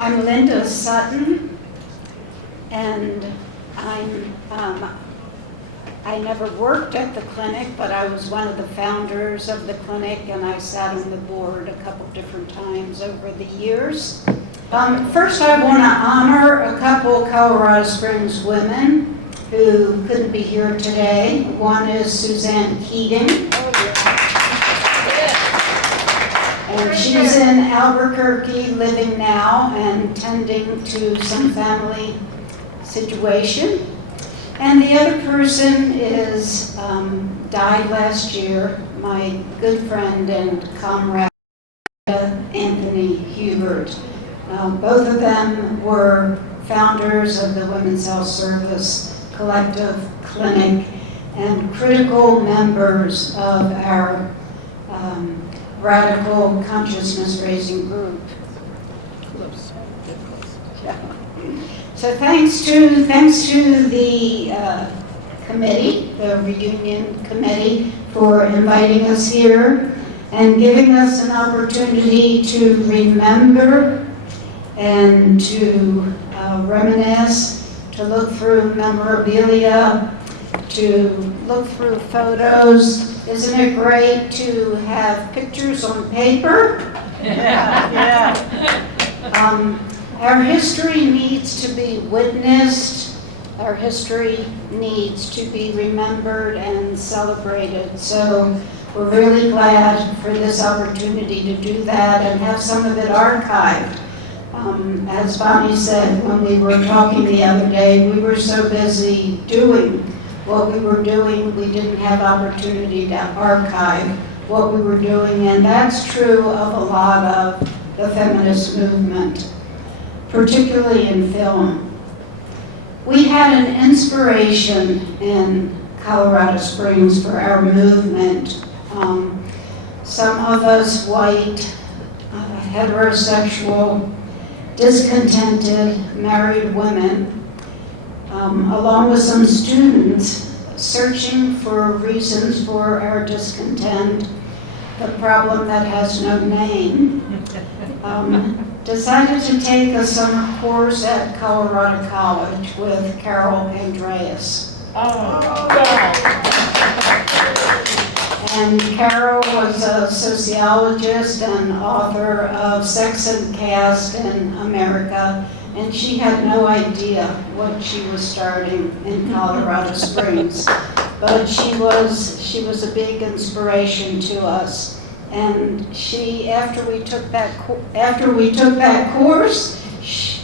I'm Linda Sutton, and I never worked at the clinic, but I was one of the founders of the clinic, and I sat on the board a couple different times over the years. First, I want to honor a couple Colorado Springs women who couldn't be here today. One is Suzanne Keating. And she's in Albuquerque living now and tending to some family situation. And the other person is, died last year, my good friend and comrade, Anthony Hubert. Both of them were founders of the Women's Health Service Collective Clinic and critical members of our radical consciousness raising group. Yeah. So thanks to the committee, the reunion committee, for inviting us here and giving us an opportunity to remember and to reminisce, to look through memorabilia, to look through photos. Isn't it great to have pictures on paper? Yeah. Our history needs to be witnessed. Our history needs to be remembered and celebrated. So we're really glad for this opportunity to do that and have some of it archived. As Bonnie said when we were talking the other day, we were so busy doing what we were doing, we didn't have opportunity to archive what we were doing, and that's true of a lot of the feminist movement, particularly in film. We had an inspiration in Colorado Springs for our movement. Some of us white, heterosexual, discontented, married women, along with some students searching for reasons for our discontent, the problem that has no name, decided to take a summer course at Colorado College with Carol Andreas. And Carol was a sociologist and author of Sex and Caste in America, and she had no idea what she was starting in Colorado Springs. But she was a big inspiration to us. And after we took that course,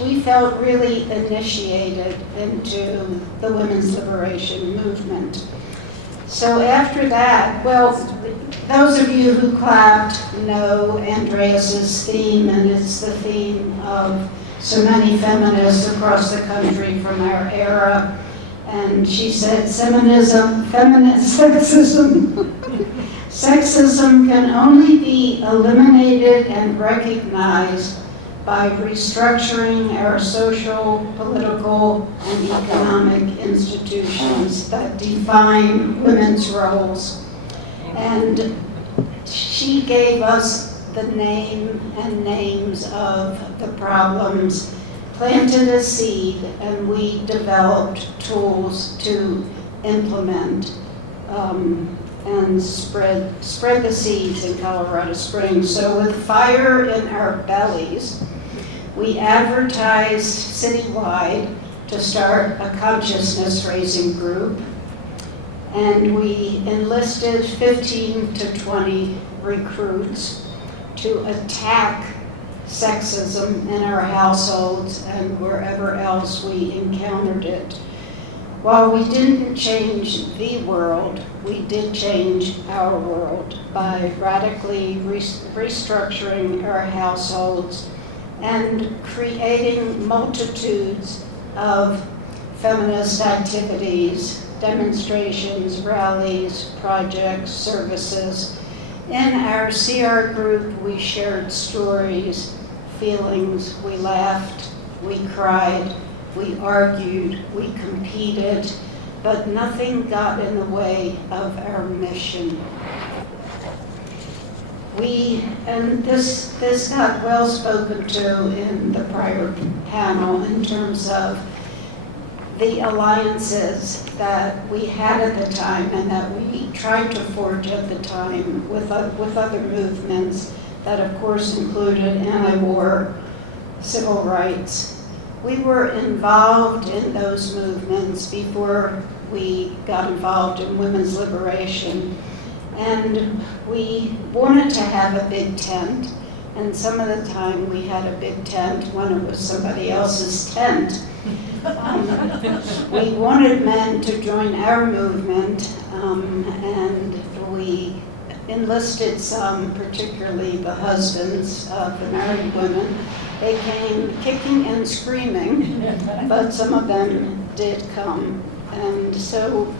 we felt really initiated into the women's liberation movement. So after that, well, those of you who clapped know Andreas's theme, and it's the theme of so many feminists across the country from our era. And she said, sexism can only be eliminated and recognized by restructuring our social, political, and economic institutions that define women's roles. And she gave us the name and names of the problems, planted a seed, and we developed tools to implement and spread the seeds in Colorado Springs. So with fire in our bellies, we advertised citywide to start a consciousness raising group, and we enlisted 15 to 20 recruits to attack sexism in our households and wherever else we encountered it. While we didn't change the world, we did change our world by radically restructuring our households and creating multitudes of feminist activities, demonstrations, rallies, projects, services. In our CR group, we shared stories, feelings, we laughed, we cried, we argued, we competed, but nothing got in the way of our mission. and this got well spoken to in the prior panel in terms of the alliances that we had at the time and that we tried to forge at the time with other movements that of course included anti-war, civil rights. We were involved in those movements before we got involved in women's liberation. And we wanted to have a big tent, and some of the time we had a big tent when it was somebody else's tent. We wanted men to join our movement, and we enlisted some, particularly the husbands of the married women. They came kicking and screaming, but some of them did come. And so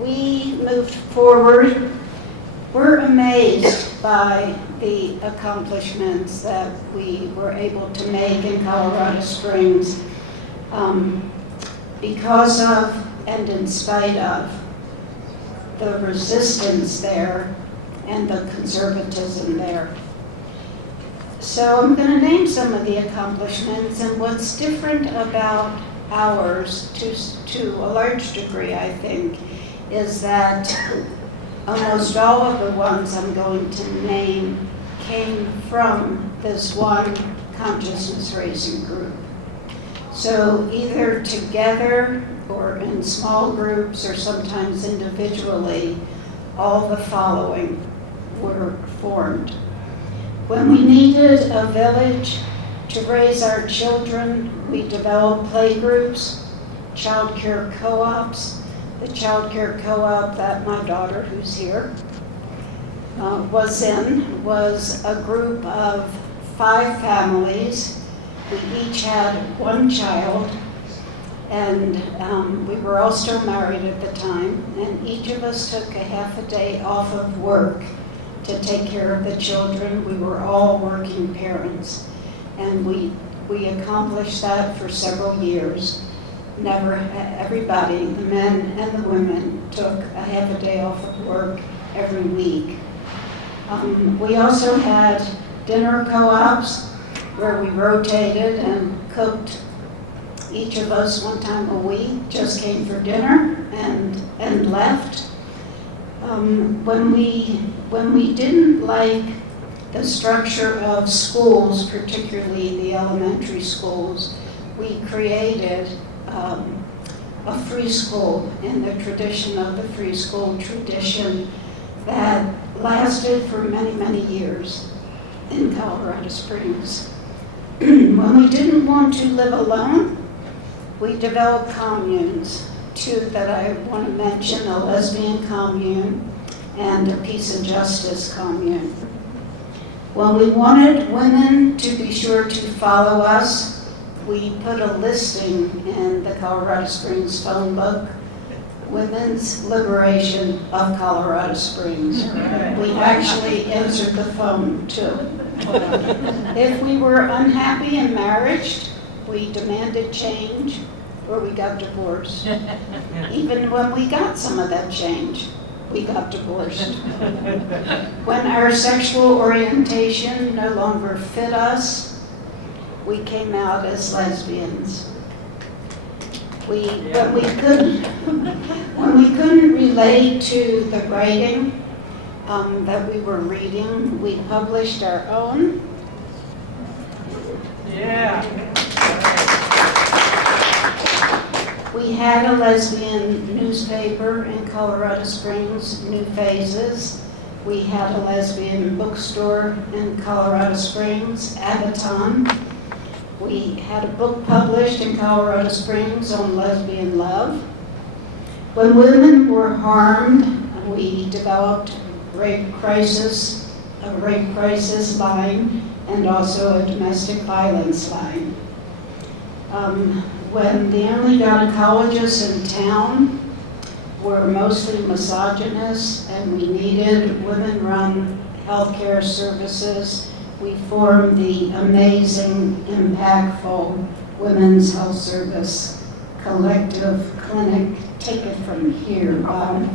we moved forward. We're amazed by the accomplishments that we were able to make in Colorado Springs because of and in spite of the resistance there and the conservatism there. So I'm going to name some of the accomplishments, and what's different about ours to a large degree, I think, is that almost all of the ones I'm going to name came from this one consciousness raising group. So either together or in small groups or sometimes individually, all the following were formed. When we needed a village to raise our children, we developed playgroups, child care co-ops. The child care co-op that my daughter, who's here, was in, was a group of 5 families. We each had 1 child, and we were all still married at the time, and each of us took a half a day off of work to take care of the children. We were all working parents, and we accomplished that for several years. Everybody, the men and the women, took a half a day off of work every week. We also had dinner co-ops where we rotated and cooked. Each of us 1 time a week just came for dinner and left. When we didn't like the structure of schools, particularly the elementary schools, we created a free school in the tradition of the free school tradition that lasted for many, many years in Colorado Springs. When we didn't want to live alone, we developed communes, 2 that I want to mention, a lesbian commune and a peace and justice commune. When we wanted women to be sure to follow us, we put a listing in the Colorado Springs phone book, Women's Liberation of Colorado Springs. We actually answered the phone too. If we were unhappy in marriage, we demanded change or we got divorced. Even when we got some of that change, we got divorced. When our sexual orientation no longer fit us, we came out as lesbians. When we couldn't relate to the writing that we were reading, we published our own. Yeah. We had a lesbian newspaper in Colorado Springs, New Phases. We had a lesbian bookstore in Colorado Springs, Abaton. We had a book published in Colorado Springs on lesbian love. When women were harmed, we developed a rape crisis line, and also a domestic violence line. When the only gynecologists in town were mostly misogynists and we needed women-run healthcare services, we formed the amazing, impactful Women's Health Service Collective Clinic. Take it from here, Bob.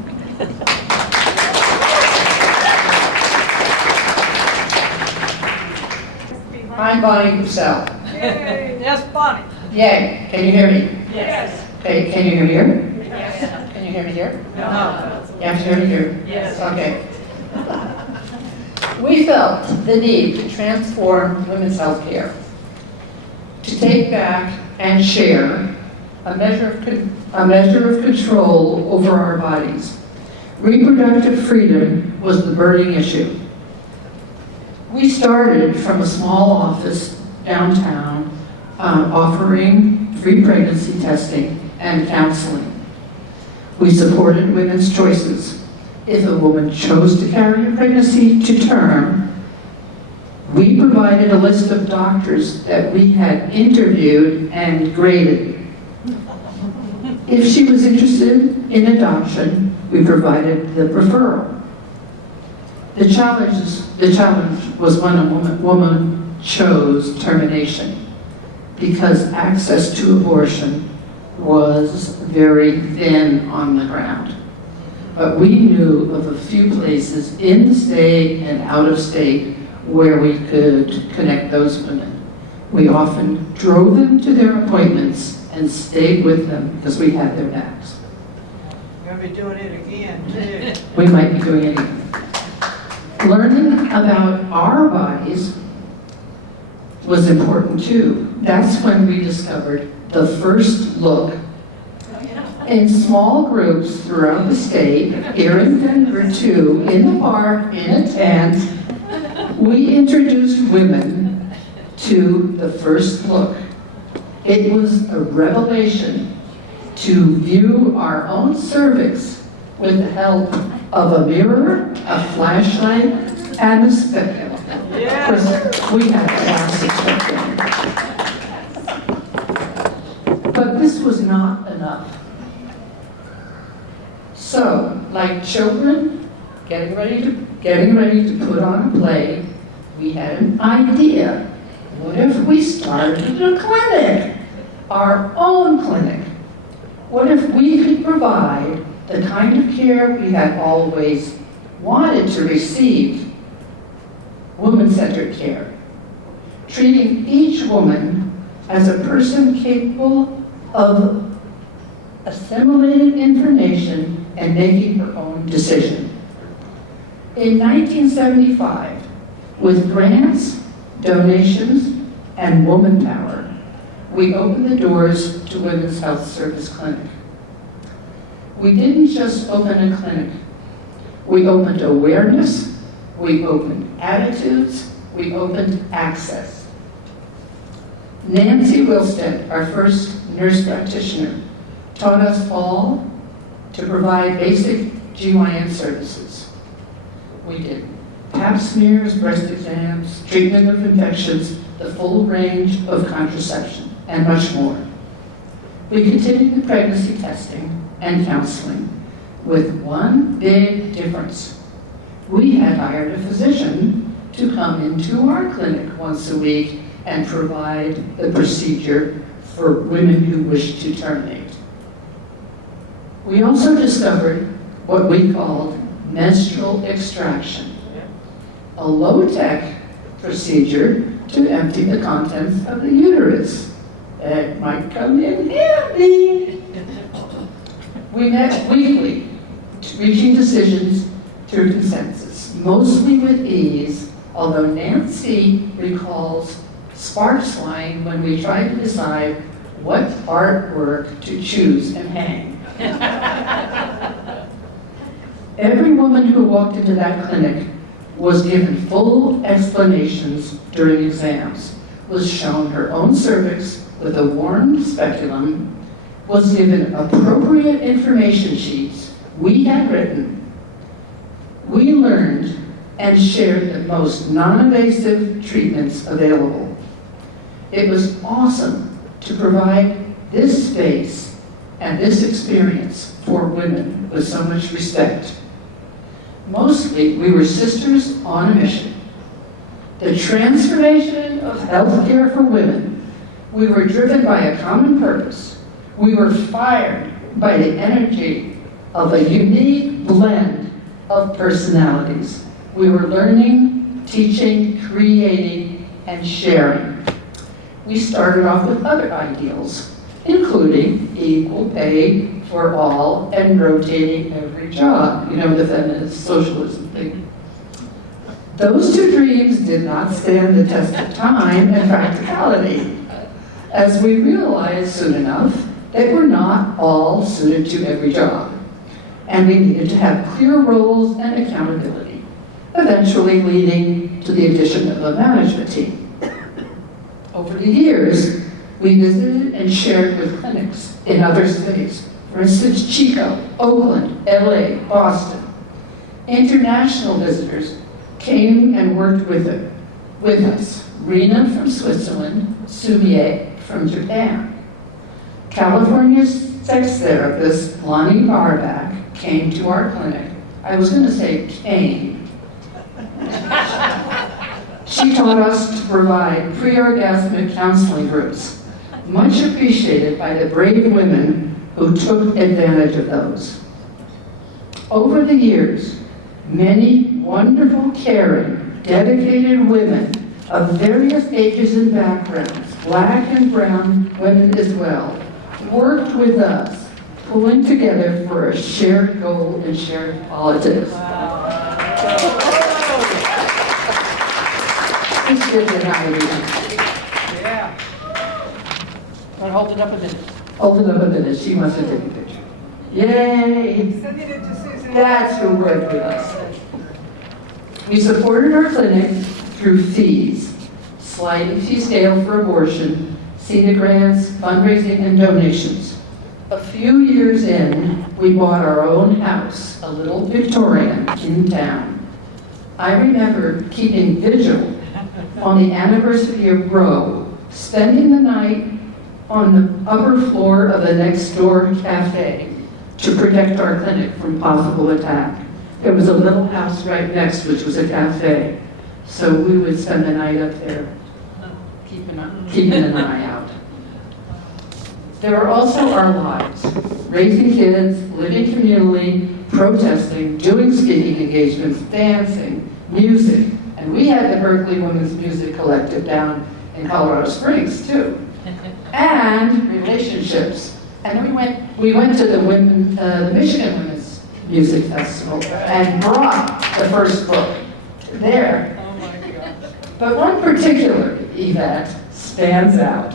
I'm Bonnie Bussell. Yes, Bonnie. Yay, can you hear me? Yes. Okay, can you hear me here? Yes. Can you hear me here? No. You have to hear me here? Yes. Okay. We felt the need to transform women's health care, to take back and share a measure of control over our bodies. Reproductive freedom was the burning issue. We started from a small office downtown offering free pregnancy testing and counseling. We supported women's choices. If a woman chose to carry a pregnancy to term, we provided a list of doctors that we had interviewed and graded. If she was interested in adoption, we provided the referral. The challenge was when a woman chose termination, because access to abortion was very thin on the ground. But we knew of a few places in the state and out of state where we could connect those women. We often drove them to their appointments and stayed with them because we had their backs. You're gonna be doing it again, too. We might be doing it again. Learning about our bodies was important too. That's when we discovered the first look. In small groups throughout the state, here in Denver too, in the park, in a tent, we introduced women to the first look. It was a revelation to view our own cervix with the help of a mirror, a flashlight, and a speculum. Yes. Of course, we had plastic speculum. But this was not enough. So, like children getting ready to put on a play, we had an idea. What if we started a clinic? Our own clinic. What if we could provide the kind of care we had always wanted to receive? Woman-centered care. Treating each woman as a person capable of assimilating information and making her own decision. In 1975, with grants, donations, and woman power, we opened the doors to Women's Health Service Clinic. We didn't just open a clinic. We opened awareness, we opened attitudes, we opened access. Nancy Wilstead, our first nurse practitioner, taught us all to provide basic GYN services. We did pap smears, breast exams, treatment of infections, the full range of contraception, and much more. We continued the pregnancy testing and counseling with one big difference. We had hired a physician to come into our clinic once a week and provide the procedure for women who wished to terminate. We also discovered what we called menstrual extraction, a low-tech procedure to empty the contents of the uterus. It might come in handy. We met weekly, reaching decisions through consensus, mostly with ease, although Nancy recalls sparks flying when we tried to decide what artwork to choose and hang. Every woman who walked into that clinic was given full explanations during exams, was shown her own cervix with a warm speculum, was given appropriate information sheets we had written. We learned and shared the most non-invasive treatments available. It was awesome to provide this space and this experience for women with so much respect. Mostly, we were sisters on a mission. The transformation of healthcare for women. We were driven by a common purpose. We were fired by the energy of a unique blend of personalities. We were learning, teaching, creating, and sharing. We started off with other ideals, including equal pay for all and rotating every job, the feminist socialism thing. Those two dreams did not stand the test of time and practicality, as we realized soon enough they were not all suited to every job, and we needed to have clear roles and accountability, eventually leading to the addition of a management team. Over the years, we visited and shared with clinics in other cities, for instance, Chico, Oakland, LA, Boston. International visitors came and worked with us. Rena from Switzerland, Sumie from Japan. California's sex therapist, Lonnie Barback, came to our clinic. I was going to say came. She taught us to provide pre-orgasmic counseling groups, much appreciated by the brave women who took advantage of those. Over the years, many wonderful, caring, dedicated women of various ages and backgrounds, black and brown women as well, worked with us, pulling together for a shared goal and shared politics. This gives an idea. Yeah. But hold it up a minute. Hold it up a minute. She wants to take a picture. Yay! Send it to Susan. That's who worked with us. We supported our clinic through fees, sliding fee scale for abortion, CETA grants, fundraising, and donations. A few years in, we bought our own house, a little Victorian, in town. I remember keeping vigil on the anniversary of Roe, spending the night on the upper floor of the next door cafe to protect our clinic from possible attack. There was a little house right next, which was a cafe, so we would spend the night up there, keeping an eye out. There are also our lives, raising kids, living communally, protesting, doing speaking engagements, dancing, music, and we had the Berkeley Women's Music Collective down in Colorado Springs too, and relationships. And we went to the Michigan Women's Music Festival and brought the first book there. Oh my gosh. But one particular event stands out.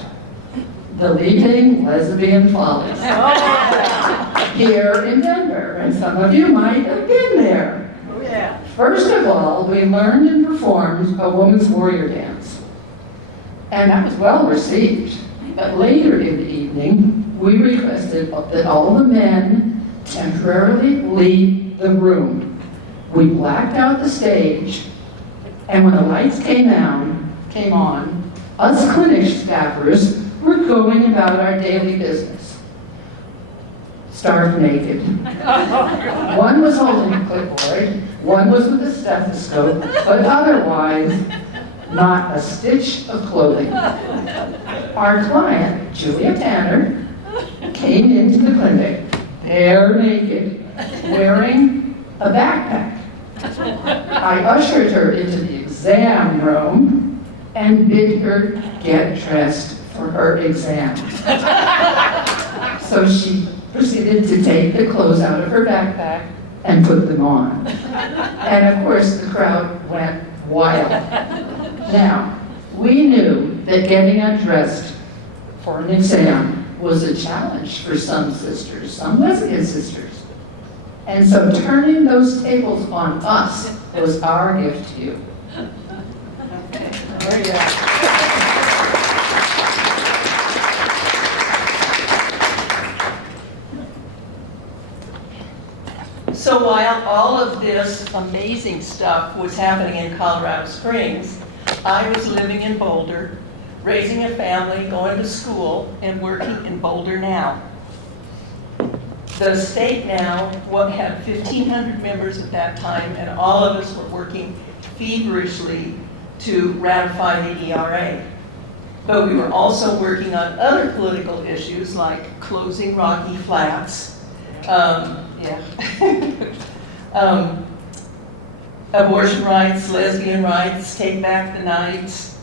The Leaping Lesbian Follies Oh, here in Denver, and some of you might have been there. yeah. First of all, we learned and performed a woman's warrior dance, and that was well received. But later in the evening, we requested that all the men temporarily leave the room. We blacked out the stage, and when the lights came on, us clinic staffers were going about our daily business, stark naked. One was holding a clipboard, one was with a stethoscope, but otherwise, not a stitch of clothing. Our client, Julia Tanner, came into the clinic, bare naked, wearing a backpack. I ushered her into the exam room and bid her get dressed for her exam. So she proceeded to take the clothes out of her backpack and put them on. And of course, the crowd went wild. Now, we knew that getting undressed for an exam was a challenge for some sisters, some lesbian sisters. And so turning those tables on us was our gift to you. There you go. So while all of this amazing stuff was happening in Colorado Springs, I was living in Boulder, raising a family, going to school, and working in Boulder Now. The state now had 1,500 members at that time, and all of us were working feverishly to ratify the ERA. But we were also working on other political issues like closing Rocky Flats, abortion rights, lesbian rights, take back the nights,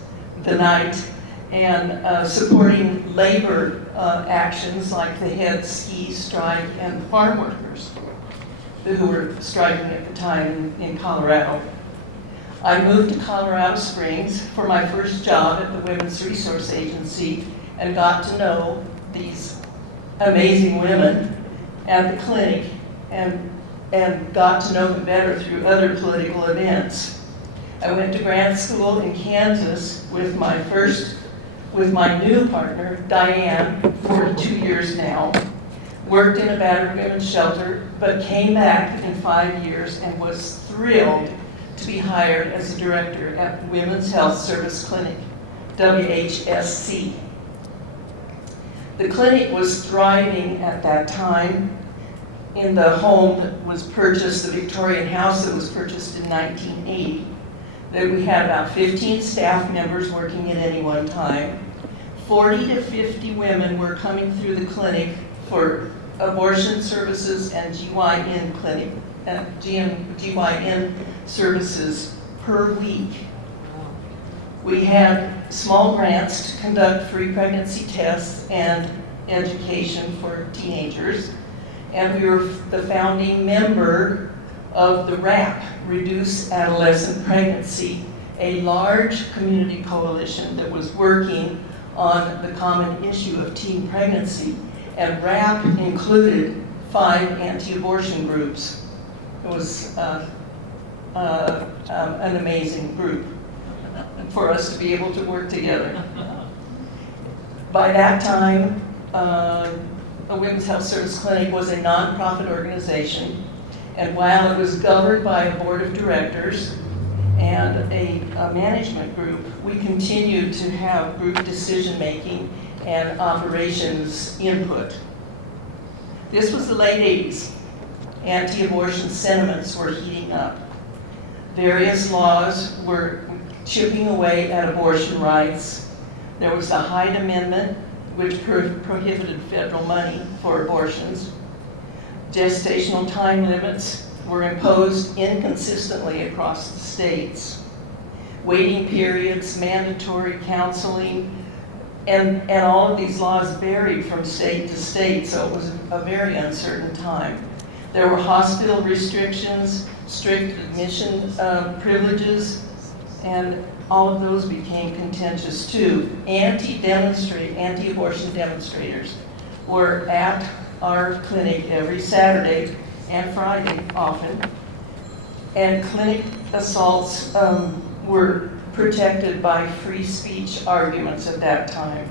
the night and supporting labor actions like the head ski strike and farm workers who were striking at the time in Colorado. I moved to Colorado Springs for my first job at the Women's Resource Agency and got to know these amazing women at the clinic and got to know them better through other political events. I went to grad school in Kansas with my new partner, Diane, 42 years now, worked in a battered women's shelter, but came back in 5 years and was thrilled to be hired as a director at Women's Health Service Clinic, WHSC. The clinic was thriving at that time in the home that was purchased, the Victorian house that was purchased in 1980. That we had about 15 staff members working at any one time. 40 to 50 women were coming through the clinic for abortion services and GYN services per week. We had small grants to conduct free pregnancy tests and education for teenagers, and we were the founding member of the RAP, Reduce Adolescent Pregnancy, a large community coalition that was working on the common issue of teen pregnancy. And RAP included 5 anti-abortion groups. It was an amazing group for us to be able to work together. By that time, a Women's Health Service Clinic was a nonprofit organization, and while it was governed by a board of directors and a management group, we continued to have group decision-making and operations input. This was the late 80s. Anti-abortion sentiments were heating up. Various laws were chipping away at abortion rights. There was the Hyde Amendment, which prohibited federal money for abortions. Gestational time limits were imposed inconsistently across the states. Waiting periods, mandatory counseling, and all of these laws varied from state to state, so it was a very uncertain time. There were hospital restrictions, strict admission privileges, and all of those became contentious too. Anti-abortion demonstrators were at our clinic every Saturday and Friday often, and clinic assaults were protected by free speech arguments at that time.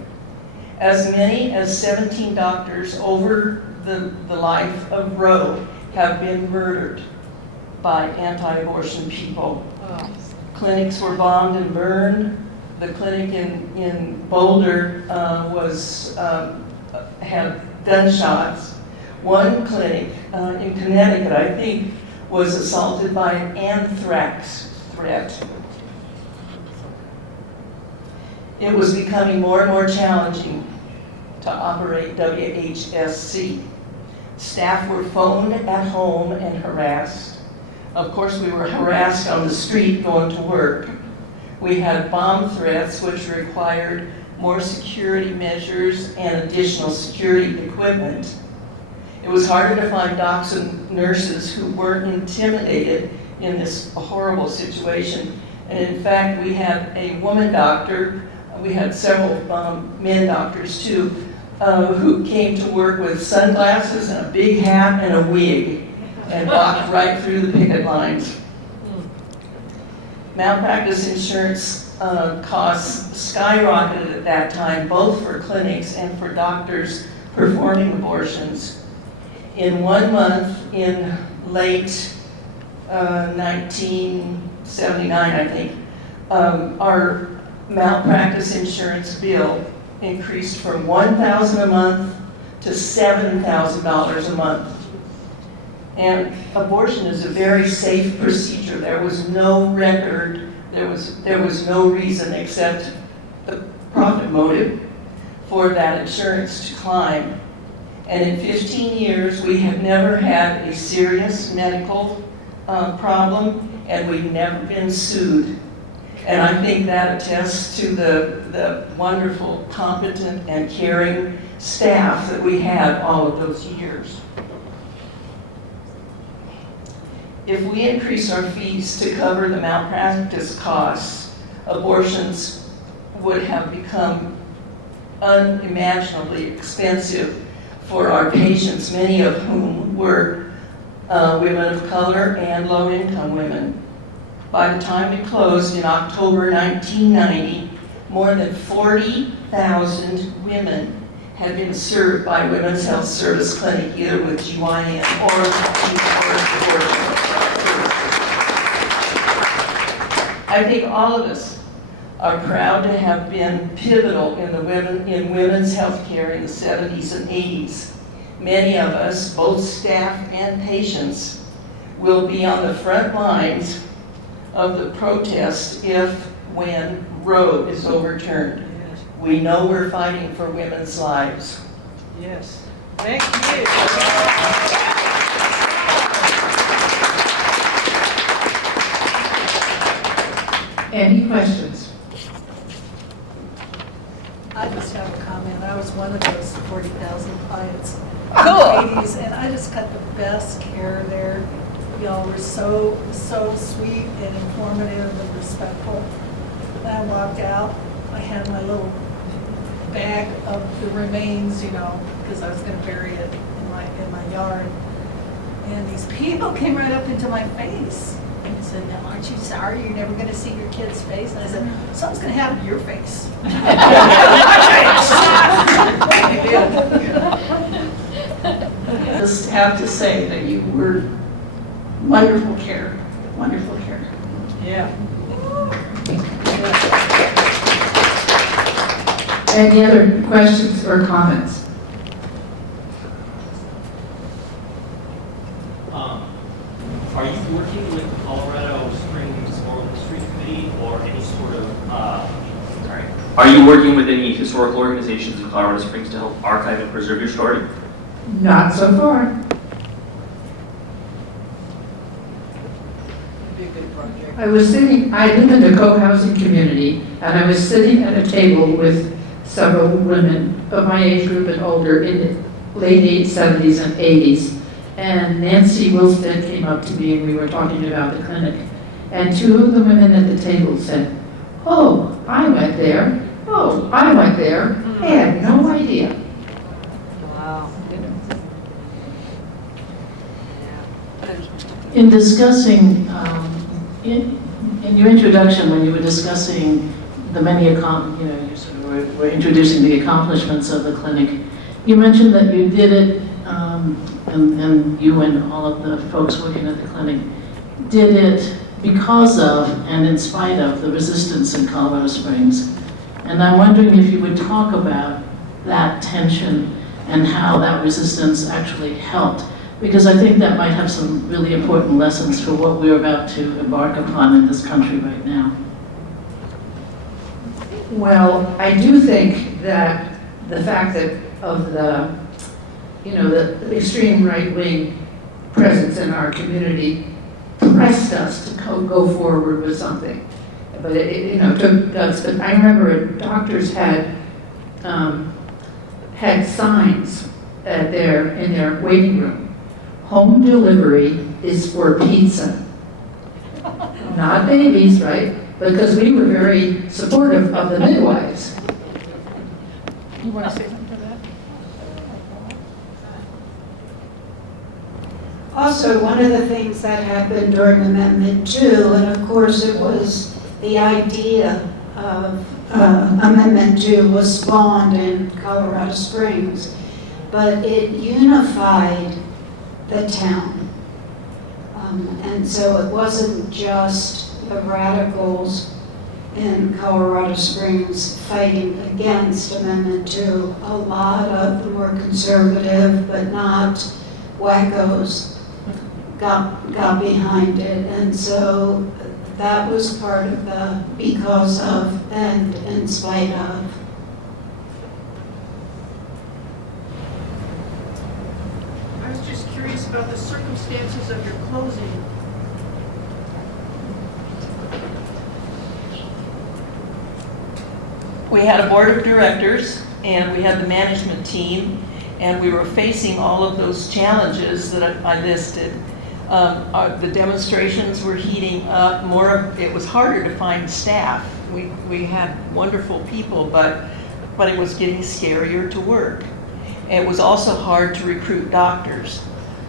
As many as 17 doctors over the life of Roe have been murdered by anti-abortion people. Clinics were bombed and burned. The clinic in Boulder had gunshots. One clinic in Connecticut, I think, was assaulted by an anthrax threat. It was becoming more and more challenging to operate WHSC. Staff were phoned at home and harassed. Of course, we were harassed on the street going to work. We had bomb threats, which required more security measures and additional security equipment. It was harder to find docs and nurses who weren't intimidated in this horrible situation. And in fact, we had a woman doctor, we had several men doctors too, who came to work with sunglasses and a big hat and a wig and walked right through the picket lines. Malpractice insurance costs skyrocketed at that time, both for clinics and for doctors performing abortions. In 1 month, in late 1979, I think, our malpractice insurance bill increased from $1,000 a month to $7,000 a month. And abortion is a very safe procedure. There was no record, there was no reason except the profit motive for that insurance to climb. And in 15 years, we have never had a serious medical problem, and we've never been sued. And I think that attests to the wonderful, competent, and caring staff that we had all of those years. If we increase our fees to cover the malpractice costs, abortions would have become unimaginably expensive for our patients, many of whom were women of color and low-income women. By the time we closed in October 1990, more than 40,000 women had been served by Women's Health Service Clinic, either with GYN or abortion. I think all of us are proud to have been pivotal in women's health care in the 70s and 80s. Many of us, both staff and patients, will be on the front lines of the protest when Roe is overturned. We know we're fighting for women's lives. Yes. Thank you. Any questions? I just have a comment. I was one of those 40,000 clients Cool. in the 80s, and I just got the best care there. Y'all were so sweet and informative and respectful. When I walked out, I had my little bag of the remains, because I was going to bury it in my yard. And these people came right up into my face and said, "Now, aren't you sorry you're never going to see your kid's face?" And I said, "Something's going to happen to your face." Just have to say that you were wonderful care, wonderful care. Yeah. Any other questions or comments? Are you working with the Colorado Springs Oral History Committee or any sort of, Are you working with any historical organizations in Colorado Springs to help archive and preserve your story? Not so far. It'd be a good project. I live in a co-housing community, and I was sitting at a table with several women of my age group and older in the late 70s and 80s. And Nancy Wilstead came up to me and we were talking about the clinic. And two of the women at the table said, "Oh, I went there. Oh, I went there." I had no idea. Wow. In discussing, in your introduction, when you were discussing the many, you sort of were introducing the accomplishments of the clinic, you mentioned that you did it, and you and all of the folks working at the clinic did it because of and in spite of the resistance in Colorado Springs. And I'm wondering if you would talk about that tension and how that resistance actually helped, because I think that might have some really important lessons for what we're about to embark upon in this country right now. Well, I do think that the fact that of the extreme right-wing presence in our community pressed us to go forward with something. But it took guts. But I remember doctors had signs in their waiting room. Home delivery is for pizza. Not babies, right? Because we were very supportive of the midwives. You want to say something to that? Also, one of the things that happened during Amendment 2, and of course it was the idea of Amendment 2 was spawned in Colorado Springs, but it unified the town. And so it wasn't just the radicals in Colorado Springs fighting against Amendment 2. A lot of the more conservative, but not wackos, got behind it. And so that was part of the because of and in spite of. I was just curious about the circumstances of your closing. we had a board of directors, and we had the management team, and we were facing all of those challenges that I listed. The demonstrations were heating up. It was harder to find staff. We had wonderful people, but it was getting scarier to work. It was also hard to recruit doctors.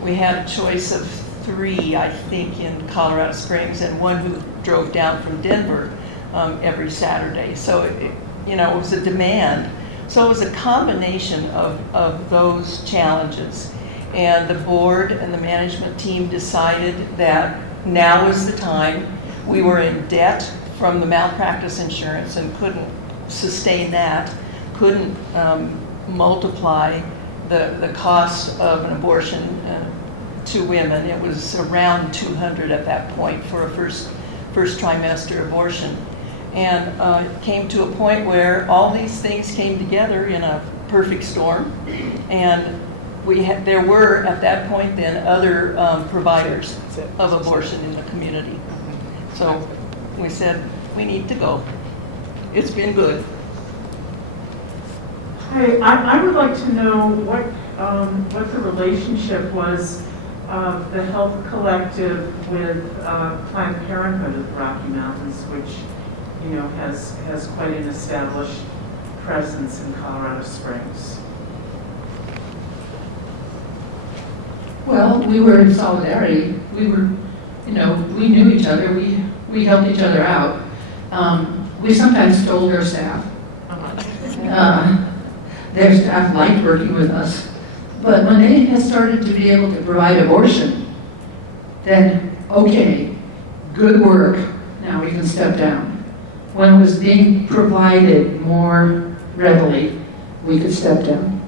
We had a choice of 3, I think, in Colorado Springs, and one who drove down from Denver every Saturday. So it was a demand. So it was a combination of those challenges. And the board and the management team decided that now was the time. We were in debt from the malpractice insurance and couldn't sustain that, couldn't multiply the cost of an abortion to women. It was around $200 at that point for a first trimester abortion. And it came to a point where all these things came together in a perfect storm. And there were, at that point then, other providers of abortion in the community. So we said, we need to go. It's been good. Hi, I would like to know what the relationship was of the Health Collective with Planned Parenthood of the Rocky Mountains, which has quite an established presence in Colorado Springs. Well, we were in solidarity. We were, we knew each other. We helped each other out. We sometimes stole their staff. Their staff liked working with us. But when they had started to be able to provide abortion, then, okay, good work, now we can step down. When it was being provided more readily, we could step down.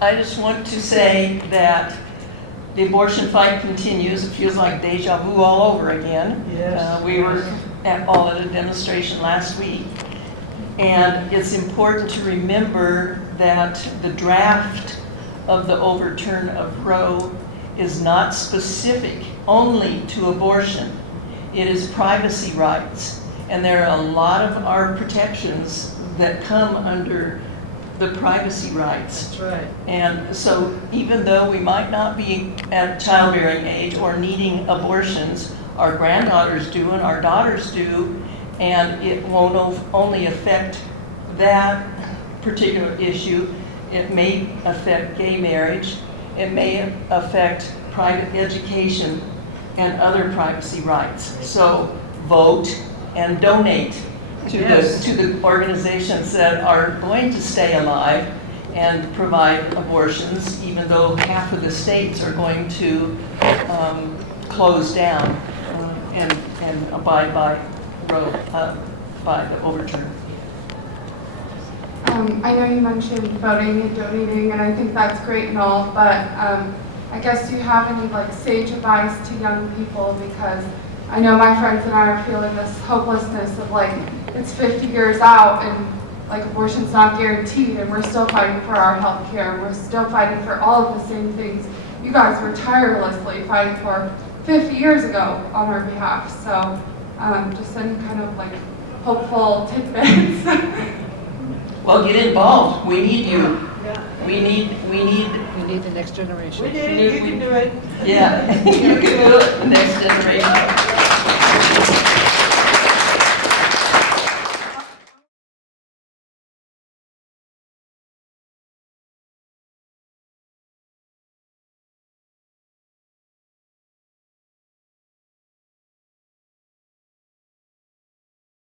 I just want to say that the abortion fight continues. It feels like deja vu all over again. Yes. We were all at a demonstration last week. And it's important to remember that the draft of the overturn of Roe is not specific only to abortion. It is privacy rights. And there are a lot of our protections that come under the privacy rights. That's right. And so even though we might not be at childbearing age or needing abortions, our granddaughters do and our daughters do, and it won't only affect that particular issue. It may affect gay marriage. It may affect private education and other privacy rights. So vote and donate to the organizations that are going to stay alive and provide abortions, even though half of the states are going to close down and abide by Roe, by the overturn. I know you mentioned voting and donating, and I think that's great and all, but I guess do you have any sage advice to young people? Because I know my friends and I are feeling this hopelessness of it's 50 years out and abortion's not guaranteed, and we're still fighting for our health care. We're still fighting for all of the same things you guys were tirelessly fighting for 50 years ago on our behalf. So just any kind of hopeful tidbits. Well, get involved. We need you. Yeah. We need We need the next generation. We do. You can do it. Yeah. You can do